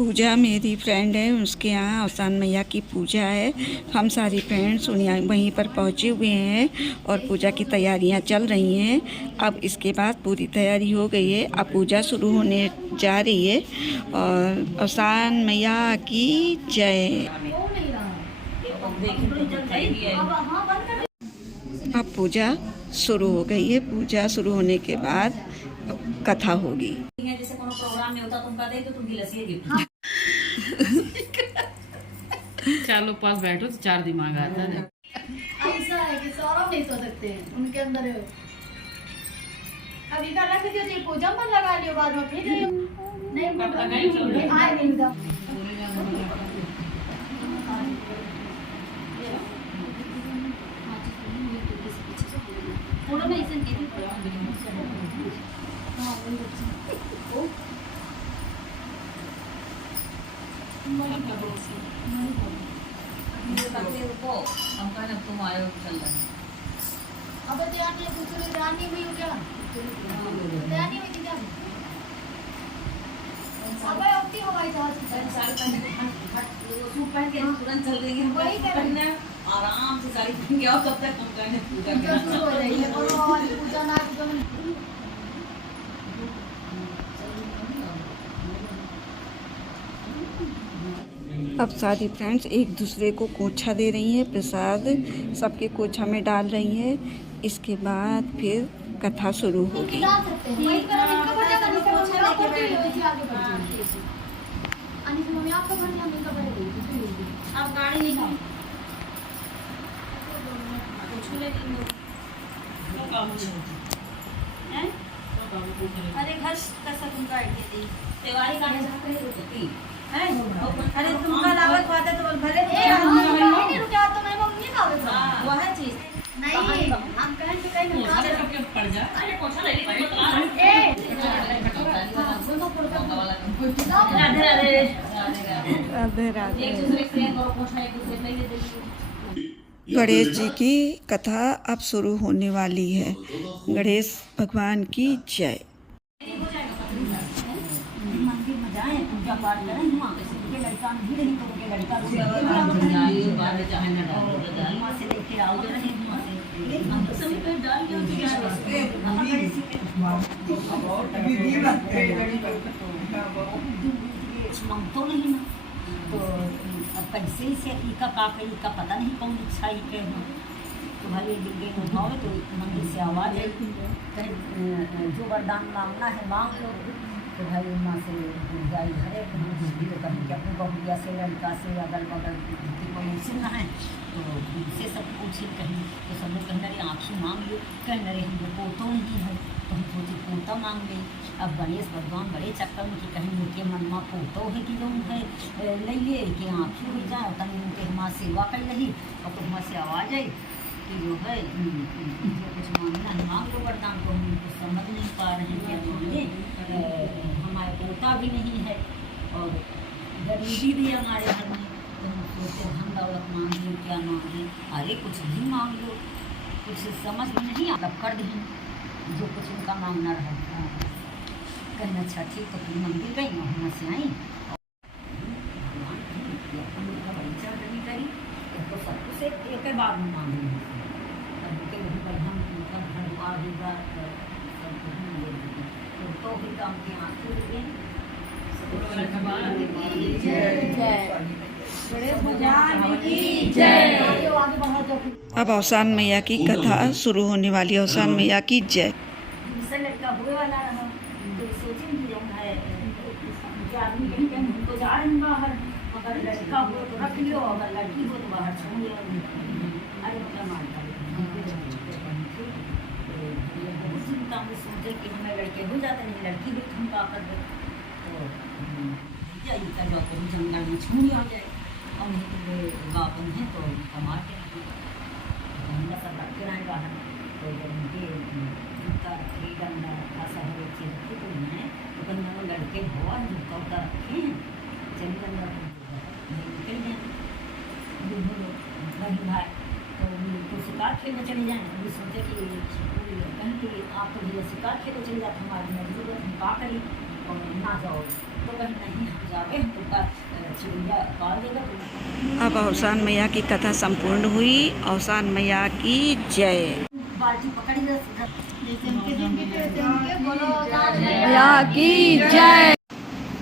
पूजा मेरी फ्रेंड है, उसके यहाँ औसान मैया की पूजा है। हम सारी फ्रेंड्स वहीं पर पहुँचे हुए हैं और पूजा की तैयारियां चल रही हैं। अब इसके बाद पूरी तैयारी हो गई है, अब पूजा शुरू होने जा रही है। और औसान मैया की जय। अब पूजा शुरू हो गई है। पूजा शुरू होने के बाद कथा होगी। जैसे कोनो प्रोग्राम में होता तुम कह दे तो तुम गिलासिए गिफ्ट। चार लोग पास बैठो तो चार दिमाग आता है। ऐसा है कि सौरभ नहीं सो सकते हैं, उनके अंदर है। अभी का रख दियो, पूजा मन लगा लियो, बाद में फिर नहीं आए नहीं उधर। फोटो में इसे नहीं तुम आयो चल रहा अब ध्यान नहीं कुछ ध्यान नहीं हुई क्या ध्यान नहीं हुई क्या अब ओके हो गई था साल पहले सूट पहन के तुरंत चल देंगे। वही करना आराम से साड़ी पहन के आओ, तब तक हम कहने पूजा शुरू हो रही है और पूजा ना अब सारी फ्रेंड्स एक दूसरे को कोछा दे रही हैं, प्रसाद सबके कोछा में डाल रही हैं। इसके बाद फिर कथा शुरू होगी। अब गाड़ी निकाल अरे घर कैसा तुम काट के दी तिवारी काटे जाते है। अरे तुम कल आवत बात तो भले नहीं रुका तो मैं मम्मी का वो है चीज नहीं हम कहें तो कहीं ना पड़ जा। अरे पोछा ले ली राधे राधे राधे राधे। एक दूसरे से करो पोछा, एक दूसरे से दे। गणेश जी की कथा अब शुरू होने वाली है। गणेश भगवान की जय। मंदिर में जाए पूजा पाठ करें, वहाँ लड़का भी नहीं तो लड़का वहाँ से लेके आओ जो नहीं वहाँ से हम तो सभी पे डाल तो नहीं ना तो अब कैसे से इका का पता नहीं कौन इच्छा ही के तो भले दिल उठाओ तो मंदिर से आवाज है कहीं जो वरदान मांगना है मांग लो। तो भाई माँ से जाई घरे तो कहीं कि अपनी बहुरिया से लड़का से अगल बगल को सुनना है तो उनसे सब पूछे कहीं तो सब लोग कहने रहे आँखी मांग लो, कहने रहे हम लोग पोतो नहीं है तो हम सोचे पोता मांग लें। अब गणेश भगवान बड़े चक्कर में कि कहीं उनके मन में पोतो है कि लोग है ले लिए कि आँखी हो जाए कहीं उनके हमारे सेवा कर रही और तो हमारे से आवाज़ आई कि जो है जो कुछ मांगना है मांग लो वरदान। तो हम उनको समझ नहीं पा रहे हैं क्या मांगे, हमारे पोता भी नहीं है और गरीबी भी हमारे घर में तो हम सोचते धन दौलत मांगे क्या मांगे। अरे कुछ भी मांग लो, कुछ समझ में नहीं आता कर दें जो कुछ उनका मांगना रहा। कहना अच्छा ठीक तो तुम मंदिर गई ना वहाँ से आई बड़ी चढ़नी करी तो सब कुछ एक बार में मांगे तो भी काम के अब औसान मैया की कथा शुरू होने वाली है। औसान मैया की जय। लड़का हुए वाला रहा तो सोचे है आदमी हमको जा रहे हैं बाहर, अगर लड़का हो तो रख लियो, अगर लड़की हो तो बाहर छोड़ लियो। अरे मतलब मारता चिंता में सोचे कि हमें लड़के हो जाते नहीं लड़की भी हम का कर दे तो जाइए जो जंगल में छूनी आ जाए और नहीं तो गापन है तो कमा के हम सब रखे रहें बाहर तो जब उनके जूता रखे डंडा रखा सब चीज़ रखी तो मैं तो कहीं वो लड़के हुआ जूता उता रखे हैं चलिए अंदर निकल जाए वही भाई तो शिकार खेलने चले जाएँ। अभी सोचे कि कहीं कि आप तो शिकार खेलने चले जाते हमारी मजबूरत हम पा करी और ना जाओ तो कहीं नहीं जावे तो का चिड़िया काट देगा तो अब अवसान मैया की कथा संपूर्ण हुई। अवसान मैया की जय। बाल्टी पकड़ी जैसे उनके बोलो मैया की जय।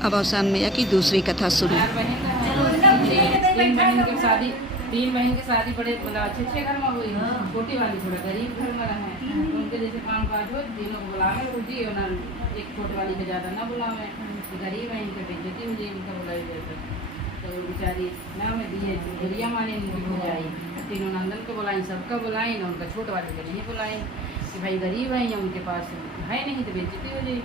अब अवसान मैया की दूसरी कथा शुरू। तीन बहन की शादी बड़े मतलब अच्छे घर में हुई। छोटी वाली थोड़ा गरीब घर में रहे, तो उनके जैसे काम काज हो तीनों को बुलावे जी और ना एक छोटे वाली को ज़्यादा ना बुलावे, गरीब है इनका बेइज्जती हो जाए इनका बुलाई जाए तो बेचारी ना मैं दिए गुड़िया माने इनकी बुलाई, तीनों नंदन को बुलाई, सबका बुलाई ना उनका छोटे वाले को नहीं बुलाई कि भाई गरीब है या उनके पास है नहीं तो बेइज्जती हो जाए।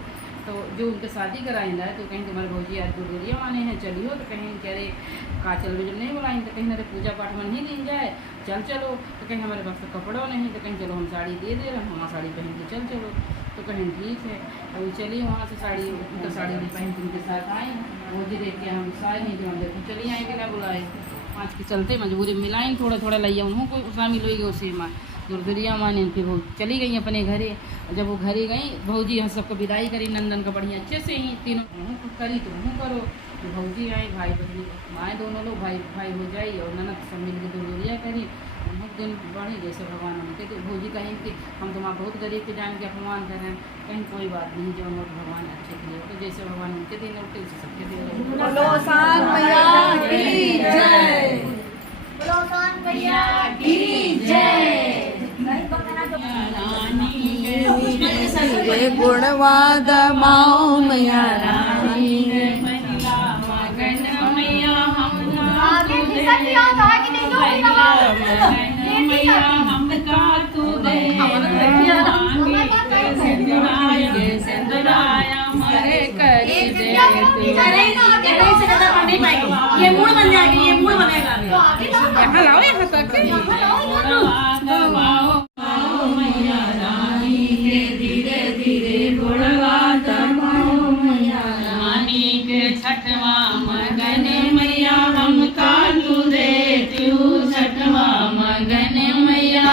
तो जो उनके शादी कराएंदा है तो कहीं तुम्हारे भौजी आज गुड़िया माने हैं चलियो, तो कहीं कह रहे का चल जो नहीं बुलाएं, तो कहीं अरे पूजा पाठ में नहीं दी जाए चलो, तो कहीं हमारे पास तो कपड़ों नहीं, तो कहीं चलो हम साड़ी दे रहे हैं, हम साड़ी पहन के चलो, तो कहीं ठीक है। अभी चलिए वहाँ से साड़ी उनका साड़ी पहन के उनके साथ आए, भौजी देख के हम साए नहीं तो हम देखो चलिए आए बिना बुलाए, आज के चलते मजबूरी मिलाएं थोड़ा थोड़ा लिया उन्होंने कोई शामिल हुई उसी में दुर्दुरिया माने फिर वो चली गई अपने घरे। जब वो घरे गई भौजी यहाँ सबको विदाई करी नंदन का बढ़िया अच्छे से ही तीनों करी तो वहाँ करो, तो भौजी आए भाई बहनी माएँ दोनों लोग भाई भाई हो जाए और ननद सब मिल के दुर्दुरिया करी बहुत दिन बढ़े जैसे भगवान उनके। तो भौजी कहें कि हम तुम्हारा बहुत गरीब के जान के अपमान करें, कहीं कोई बात नहीं जो हम भगवान अच्छे के लिए तो जैसे भगवान उनके दिन उठे उसे सबके दिन बोलो सान मैया की जय। गुणवाद माओ मैया रानी आगे किसान भी आओ तो आगे नहीं ये मूड बन जाएगी, ये मूड बनेगा तो आगे लाओ यहाँ तक धीरे धीरे गुणवाद माओ मैया रानी के छठवा मगन मैया हम कालू दे तू छठवा मगन मैया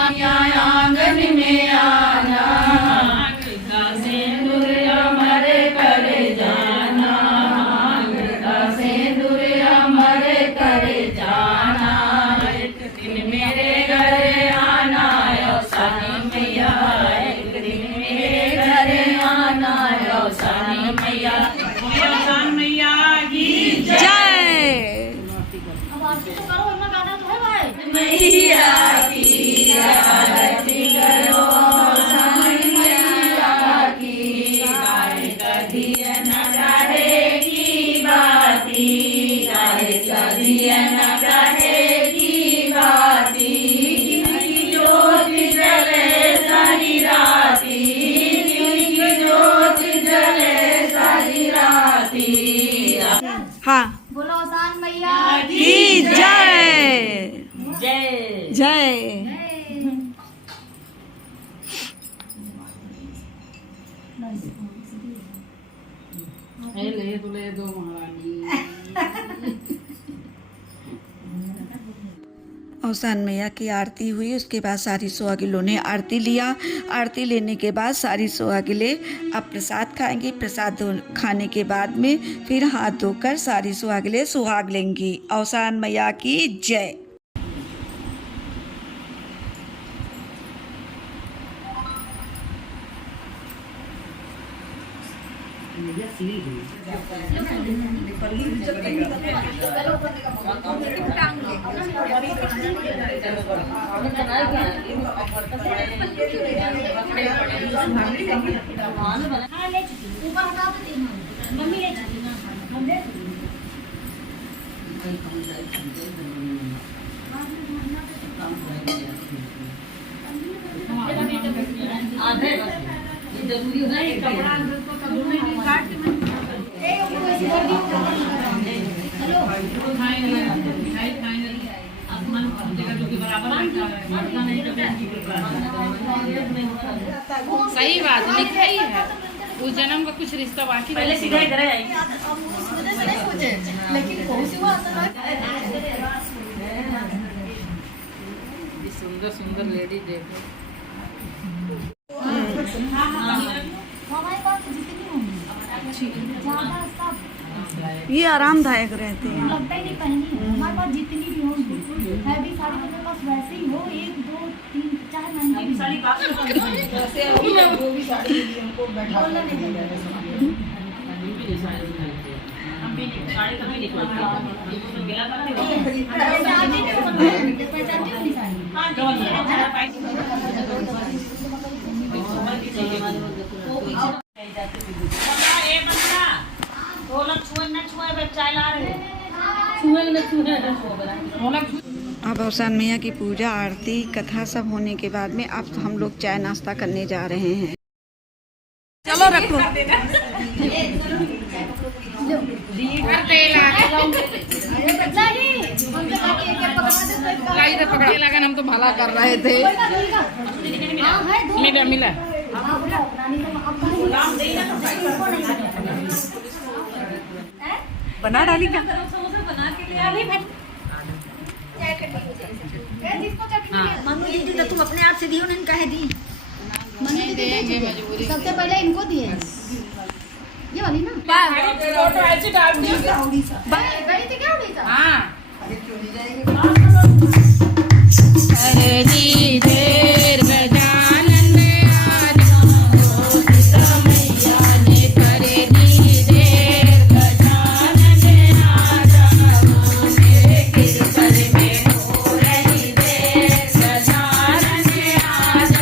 आंगन में आना का सिंदूर अमर कर जाना, का सिंदूर अमर कर जाना, एक दिन मेरे घर आना सानी मैया, एक दिन मेरे घर आना सानी मैया। अवसान मैया की जय। अब आरती तो करो, इतना गाना तो है भाई। मैया की आरती करो, अवसान मैया की गाय का दिया नगाड़े की बाती, गाय का दिया नगाड़े की बाती, ज्योत जले सारी राती, ज्योत जले सारी राती। हाँ बोलो सान मैया की जय। जय जय। ले दो महारानी। अवसान मैया की आरती हुई, उसके बाद सारी सुहागिनों ने आरती लिया। आरती लेने के बाद सारी सुहागिनें अब प्रसाद खाएंगी। प्रसाद खाने के बाद में फिर हाथ धोकर सारी सुहागिनें सुहाग लेंगी। अवसान मैया की जय। ऊपर हटा दो तीन मम्मी ले चली ना हम ले जरूरी है कपड़ा सही बात लिखा ही है, उस जन्म का कुछ रिश्ता बाकी पहले सीधा इधर आई। लेकिन कौन सी बात है सुंदर सुंदर लेडी देखो। हमारे पास जितनी होंगी ज्यादा सब ये आरामदायक रहते हैं। लगता ही नहीं पहनी है। हमारे पास जितनी भी होंगी हैवी साड़ी तो मेरे पास वैसे ही हो 1 2 3 4 महीने साड़ी बात बोलना नहीं देगा। साड़ी कभी नहीं पहनती गिला करते हो पहचानती हो अपनी साड़ी। अब अवसान मैया की पूजा आरती कथा सब होने के बाद में अब हम लोग चाय नाश्ता करने जा रहे हैं। चलो रखो। लगन हम तो भला कर रहे थे। मिला मिला बना डाली क्या? मम्मी दीदी तो तुम अपने आप से दियो ना कहे दी सबसे पहले इनको दिए ये वाली ना फोटो ऐसे डाल दिया। गई थी क्या उड़ीसा? हाँ अरे देर गजानन आज मैया ने करे देर गजानन आज मेरे गिरधर में हो रही देर गजानन आज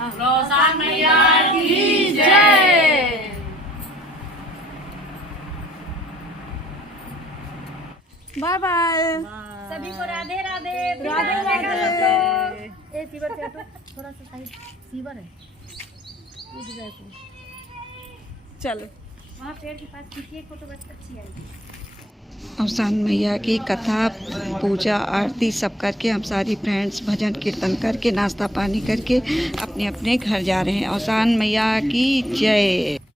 रोसान मैया की जय। Bye bye. सभी को राधे राधे। राधे राधे। ए सीवर से हटो, थोड़ा सा साइड सीवर है। चलो वहाँ पेड़ के पास खींचिए फोटो, बस अच्छी आएगी। अवसान मैया की कथा, पूजा, आरती सब करके हम सारी फ्रेंड्स भजन कीर्तन करके नाश्ता पानी करके अपने अपने घर जा रहे हैं। अवसान मैया की जय।